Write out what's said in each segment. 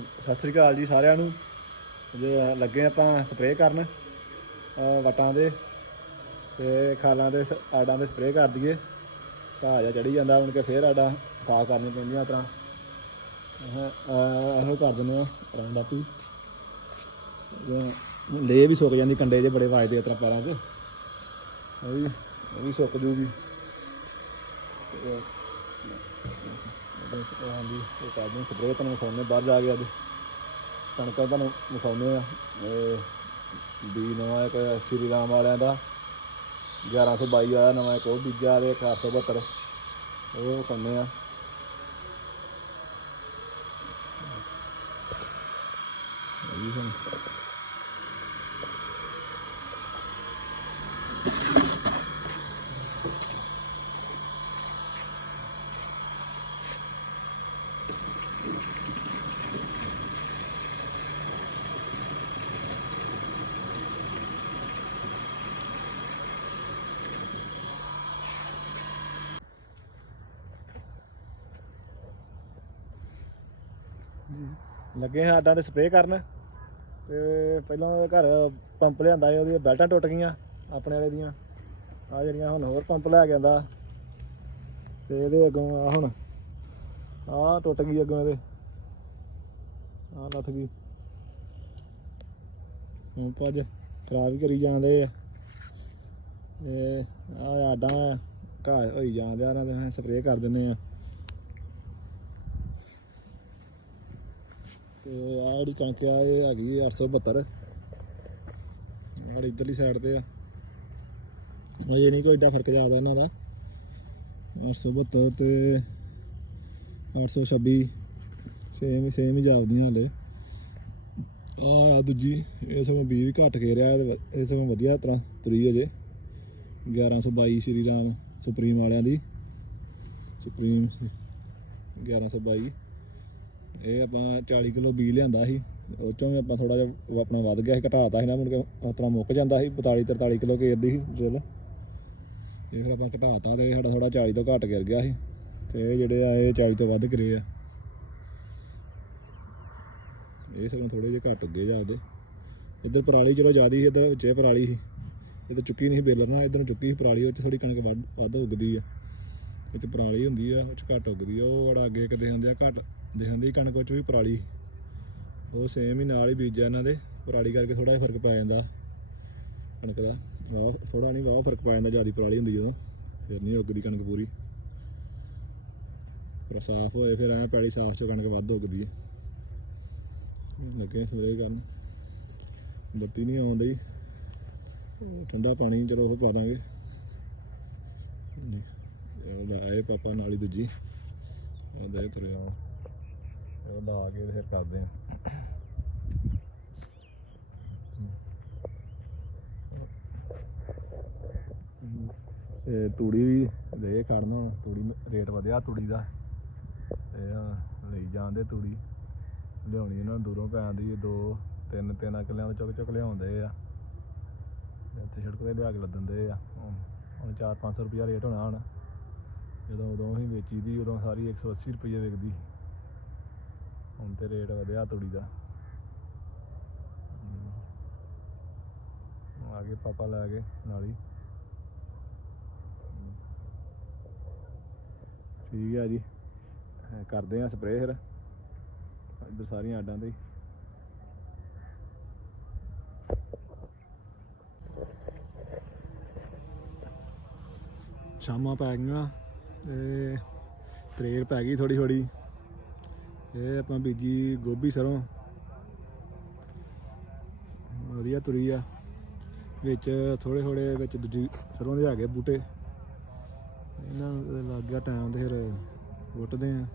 ਸਤਿ ਸ੍ਰੀ ਅਕਾਲ ਜੀ ਸਾਰਿਆਂ ਨੂੰ। ਜੇ ਲੱਗੇ ਆਪਾਂ ਸਪਰੇਅ ਕਰਨ, ਅਹ ਵਟਾਂ ਦੇ ਤੇ ਖਾਲਾਂ ਦੇ ਸ- ਆਡਾਂ ਦੇ ਸਪਰੇਅ ਕਰ ਦਈਏ। ਘਾਹ ਜਿਹਾ ਚੜੀ ਜਾਂਦਾ ਹੁਣ ਕੇ ਫੇਰ ਆਡਾਂ ਸਾਫ਼ ਕਰਨੀਆਂ ਪੈਂਦੀਆਂ ਤਰ੍ਹਾਂ ਆਹ ਇਹੋ ਕਰ ਦਿੰਦੇ ਆ ਰੰਗ ਆਪੀ। ਲੇ ਵੀ ਸੁੱਕ ਜਾਂਦੀ, ਕੰਡੇ ਜੇ ਬੜੇ ਵਾਜਦੇ ਆ ਤਰ੍ਹਾਂ ਪੈਰਾਂ 'ਚ। ਉਹ ਵੀ ਉਹ ਵੀ ਸੁੱਕ ਜੂਗੀ। ਹਾਂਜੀ ਉਹ ਕਰਦੇ ਸਪਰੇਅ ਤੁਹਾਨੂੰ ਵਿਖਾਉਂਦੇ ਬਾਹਰ ਜਾ ਕੇ ਅੱਜ। ਕਣਕਾਂ ਤੁਹਾਨੂੰ ਵਿਖਾਉਂਦੇ ਆ ਇਹ ਬੀ ਨਵਾਂ ਇੱਕ ਸ਼੍ਰੀ ਰਾਮ ਵਾਲਿਆਂ ਦਾ 1122 ਵਾਲਾ ਨਵਾਂ ਇੱਕ, ਉਹ ਬੀਜਾ ਦੇ 472 ਉਹ ਵਿਖਾਉਂਦੇ ਆ ਇਹ ਹੁਣ ਲੱਗੇ ਹਾਂ ਆਡਾਂ ਦੇ ਸਪਰੇਅ ਕਰਨ। ਤੇ ਪਹਿਲਾਂ ਘਰ ਪੰਪ ਲਿਆਂਦਾ ਸੀ, ਉਹਦੀਆਂ ਬੈਲਟਾਂ ਟੁੱਟ ਗਈਆਂ ਆਪਣੇ ਵਾਲੇ ਦੀਆਂ। ਆ ਜਿਹੜੀਆਂ ਹੁਣ ਹੋਰ ਪੰਪ ਲੈ ਕੇ ਆਂਦਾ। ਤੇ ਇਹਦੇ ਅੱਗੋਂ ਆ ਹੁਣ ਆ ਟੁੱਟ ਗਈ ਅੱਗੋਂ ਇਹਦੇ। ਆ ਲੱਥ ਗਈ। ਹੁਣ ਭੱਜ ਖਰਾਬ ਹੀ ਕਰੀ ਜਾਂਦੇ ਆ। ਇਹ ਆ ਆਡਾਂ ਘਾਹ ਹੋਈ ਜਾਂਦੇ ਆ, ਇਹਨਾਂ ਦੇ ਸਪਰੇਅ ਕਰ ਦਿੰਨੇ ਆ। ਤੇ ਆਹ ਜਿਹੜੀ ਕਣਕ ਆ, ਇਹ ਹੈਗੀ 872 ਆਹ ਇਧਰਲੀ ਸਾਈਡ ਤੇ ਆ। ਇਹ ਨਹੀਂ ਕੋਈ ਏਡਾ ਫ਼ਰਕ ਜ਼ਿਆਦਾ ਇਹਨਾਂ ਦਾ। 872 ਤੇ 826 ਸੇਮ ਹੀ ਸੇਮ ਹੀ ਜਾਪਦੀਆਂ ਹਲੇ। ਆ ਆ ਦੂਜੀ ਇਸ ਵਿੱਚ ਬੀਜ ਵੀ ਘੱਟ ਕੇ ਰਿਹਾ ਇਸ ਵਿੱਚ ਵਧੀਆ ਤਰ੍ਹਾਂ ਤੁਰੀ ਅਜੇ 1122 ਸ਼੍ਰੀ ਰਾਮ ਸੁਪਰੀਮ ਵਾਲਿਆਂ ਦੀ। ਸੁਪਰੀਮ 1122 ਇਹ ਆਪਾਂ 40 ਕਿਲੋ ਬੀਜ ਲਿਆਂਦਾ ਸੀ, ਉਹ ਚੋਂ ਵੀ ਆਪਾਂ ਥੋੜਾ ਜਿਹਾ ਆਪਣਾ ਵੱਧ ਗਿਆ ਸੀ, ਘਟਾਤਾ ਸੀ ਨਾ, ਮੁੜ ਕੇ ਉਸ ਤਰ੍ਹਾਂ ਮੁੱਕ ਜਾਂਦਾ ਸੀ 42 43 ਕਿਲੋ ਘੇਰਦੀ ਸੀ, ਜੁੱਲ। ਤੇ ਫਿਰ ਆਪਾਂ ਘਟਾਤਾ ਤੇ ਸਾਡਾ ਥੋੜਾ 40 ਤੋਂ ਘੱਟ ਗਿਰ ਗਿਆ ਸੀ, ਤੇ ਇਹ ਜਿਹੜੇ ਆ, ਇਹ 40 ਤੋਂ ਵੱਧ ਕਰੇ ਆ। ਇਹ ਸਗੋਂ ਥੋੜੇ ਜਿਹੇ ਘੱਟ ਉੱਗੇ ਜਾਂਦੇ ਇੱਧਰ ਪਰਾਲੀ ਚਲੋ ਜ਼ਿਆਦੀ ਸੀ, ਇੱਧਰ ਉੱਚੇ ਪਰਾਲੀ ਸੀ। ਇੱਧਰ ਚੁੱਕੀ ਨਹੀਂ ਸੀ ਬੇਲਰ ਨਾਲ ਇੱਧਰ ਨੂੰ ਚੁੱਕੀ ਸੀ ਪਰਾਲੀ, ਉਹ 'ਚ ਥੋੜੀ ਕਣਕ ਵੱਧ ਵੱਧ ਉੱਗਦੀ ਆ। ਇਹ 'ਚ ਪਰਾਲੀ ਹੁੰਦੀ ਆ, ਉਹ 'ਚ ਘੱਟ ਉੱਗਦੀ ਆ, ਉਹ ਬੜਾ ਅੱਗੇ ਕਿਤੇ ਹੁੰਦੇ ਆ, ਘੱਟ ਦਿਖਦੀ ਕਣਕ ਵਿੱਚ ਵੀ ਪਰਾਲੀ। ਉਹ ਸੇਮ ਹੀ ਨਾਲ ਹੀ ਬੀਜਿਆ ਇਹਨਾਂ ਦੇ। ਪਰਾਲੀ ਕਰਕੇ ਥੋੜਾ ਜਿਹਾ ਫ਼ਰਕ ਪੈ ਜਾਂਦਾ ਕਣਕ ਦਾ। ਵਾਹ ਥੋੜਾ ਨਹੀਂ, ਵਾਹ ਫ਼ਰਕ ਪੈ ਜਾਂਦਾ ਜਿਆਦੀ ਪਰਾਲੀ ਹੁੰਦੀ ਜਦੋਂ। ਫਿਰ ਨਹੀਂ ਉੱਗਦੀ ਕਣਕ ਪੂਰੀ। ਪਰ ਸਾਫ਼ ਹੋਏ ਫਿਰ ਐ ਪੈਲੀ ਸਾਫ਼ ਚ ਕਣਕ ਵੱਧ ਉੱਗਦੀ ਹੈ ਲੱਗੇ ਸਵੇਰੇ ਕਰਨ ਬੱਤੀ ਨਹੀਂ ਆਉਂਦੀ ਠੰਡਾ ਪਾਣੀ ਚਲੋ ਉਹ ਪਾ ਦਾਂਗੇ। ਇਹ ਆਏ ਪਾਪਾ ਨਾਲ ਹੀ ਦੂਜੀ। ਇਹ ਦੇ ਤੁਰੇ ਆਉਣ। ਉਹ ਲਾ ਕੇ ਫਿਰ ਕਰਦੇ ਆ। ਤੇ ਤੂੜੀ ਵੀ ਦੇ ਖੜਨਾ ਹੁਣ, ਤੂੜੀ ਰੇਟ ਵਧਿਆ ਤੂੜੀ ਦਾ। ਤੇ ਆ ਲਈ ਜਾਂਦੇ ਤੂੜੀ। ਲਿਆਉਣੀ ਇਹਨਾਂ ਨੂੰ ਦੂਰੋਂ ਪੈਂਦੀ ਹੈ ਦੋ, ਤਿੰਨ ਤਿੰਨ ਅਕਲਿਆਂ ਤੋਂ ਚੁੱਕ ਚੁੱਕ ਲਿਆਉਂਦੇ ਆ। ਇੱਥੇ ਸੜਕ ਤੇ ਲਿਆ ਕੇ ਲੱਦਣ ਦੇ ਆ। ਹੁਣ ਹੁਣ 4-500 ਰੁਪਿਆ ਰੇਟ ਹੋਣਾ ਹੁਣ। ਜਦੋਂ, ਉਦੋਂ ਹੀ ਵੇਚੀ ਦੀ, ਉਦੋਂ ਸਾਰੀ 180 ਰੁਪਏ ਵਿਕਦੀ। ਹੁਣ ਤੇ ਰੇਟ ਵਧਿਆ ਤੂੜੀ ਦਾ। ਆ ਗਏ ਪਾਪਾ ਲੈ ਗਏ ਨਾਲ ਹੀ। ਠੀਕ ਆ ਜੀ। ਕਰਦੇ ਆ ਸਪਰੇਅ ਫਿਰ। ਇੱਧਰ ਸਾਰੀਆਂ ਆਡਾਂ ਤੇ ਸ਼ਾਮਾਂ ਪੈ ਗਈਆਂ ਤੇ ਤਰੇਲ ਪੈ ਗਈ ਥੋੜੀ ਥੋੜੀ ਇਹ ਆਪਾਂ ਬੀਜੀ ਗੋਭੀ ਸਰੋਂ। ਵਧੀਆ ਤੁਰੀ ਆ। ਵਿੱਚ ਥੋੜੇ ਥੋੜੇ ਵਿੱਚ ਦੂਜੀ ਸਰੋਂ ਦੇ ਆ ਗਏ ਬੂਟੇ। ਇਹਨਾਂ ਨੂੰ ਲੱਗ ਗਿਆ ਟਾਈਮ ਤੇ ਫਿਰ ਪੁੱਟਦੇ ਆ।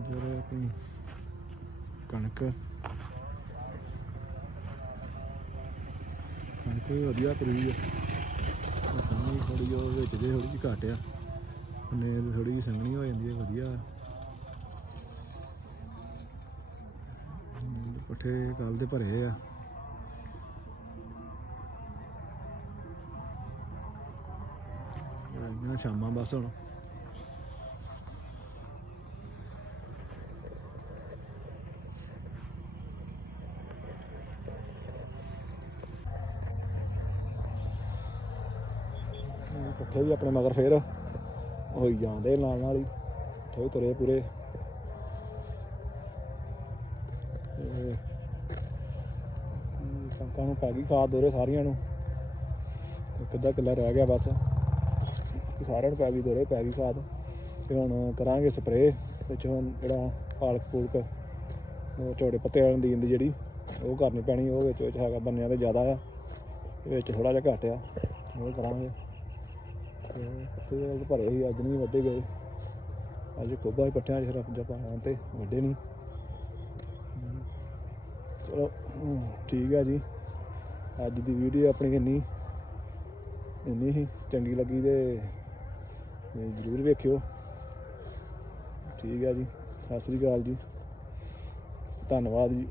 ਜਿਹੜੇ ਆਪਣੀ ਕਣਕ। ਕਣਕ ਵੀ ਵਧੀਆ ਤੁਰੀ ਆ। ਆਹ ਸੰਘਣੀ ਥੋੜੀ ਉਹ ਵਿੱਚ ਦੇ ਥੋੜੀ ਜਿਹੀ ਘੱਟ ਆ। ਪਨੀਰ ਥੋੜੀ ਜਿਹੀ ਸੰਘਣੀ ਹੋ ਜਾਂਦੀ ਹੈ, ਵਧੀਆ। ਪੱਠੇ ਕੱਲ ਦੇ ਭਰੇ ਆ। ਇਹਨਾਂ ਸ਼ਾਮਾਂ ਬਸ ਹੁਣ। ਪੱਠੇ ਵੀ ਆਪਣੇ ਮਗਰ ਫੇਰ। ਹੋਈ ਜਾਂਦੇ ਨਾਲ ਨਾਲ ਹੀ ਪੱਠੇ ਤੁਰੇ ਪੂਰੇ। ਤੇ ਨੂੰ ਪੈ ਗਈ ਖਾਦ ਦੋਰੇ ਸਾਰੀਆਂ ਨੂੰ। ਇੱਕ ਅੱਧਾ ਕਿੱਲਾ ਰਹਿ ਗਿਆ ਬਸ। ਸਾਰਿਆਂ ਨੂੰ ਪੈ ਗਈ ਦੋਰੇ, ਪੈ ਗਈ ਖਾਦ। ਤੇ ਹੁਣ ਕਰਾਂਗੇ ਸਪਰੇਅ, ਵਿੱਚ ਹੁਣ ਜਿਹੜਾ ਪਾਲਕ ਪੂਲਕ, ਉਹ ਚੌੜੇ ਪੱਤੇ ਵਾਲੀ ਦੀ ਜਿਹੜੀ, ਉਹ ਕਰਨੀ ਪੈਣੀ, ਉਹ ਵਿੱਚ ਵਿੱਚ ਹੈਗਾ ਬੰਨਿਆਂ ਤੇ ਜ਼ਿਆਦਾ ਆ। ਵਿੱਚ ਥੋੜਾ ਜਿਹਾ ਘੱਟ ਆ, ਉਹ ਕਰਾਂਗੇ। ਤੇ ਪੱਤੇ ਉਹ ਭਰੇ ਸੀ ਅੱਜ ਨਹੀਂ ਵੱਡੇ ਗਏ। ਅੱਜ ਕੋਬਾ ਹੀ ਪੱਠਿਆਂ 'ਚ ਰੱਖ ਜਾ ਪਾਇਆ ਤੇ ਵੱਡੇ ਨਹੀਂ ਚਲੋ ਠੀਕ ਹੈ ਜੀ। ਅੱਜ ਦੀ ਵੀਡੀਓ ਆਪਣੀ ਇੰਨੀ ਇੰਨੀ ਹੀ ਚੰਗੀ ਲੱਗੀ ਤੇ ਜ਼ਰੂਰ ਵੇਖਿਓ। ਠੀਕ ਹੈ ਜੀ, ਸਤਿ ਸ੍ਰੀ ਅਕਾਲ ਜੀ। ਧੰਨਵਾਦ ਜੀ।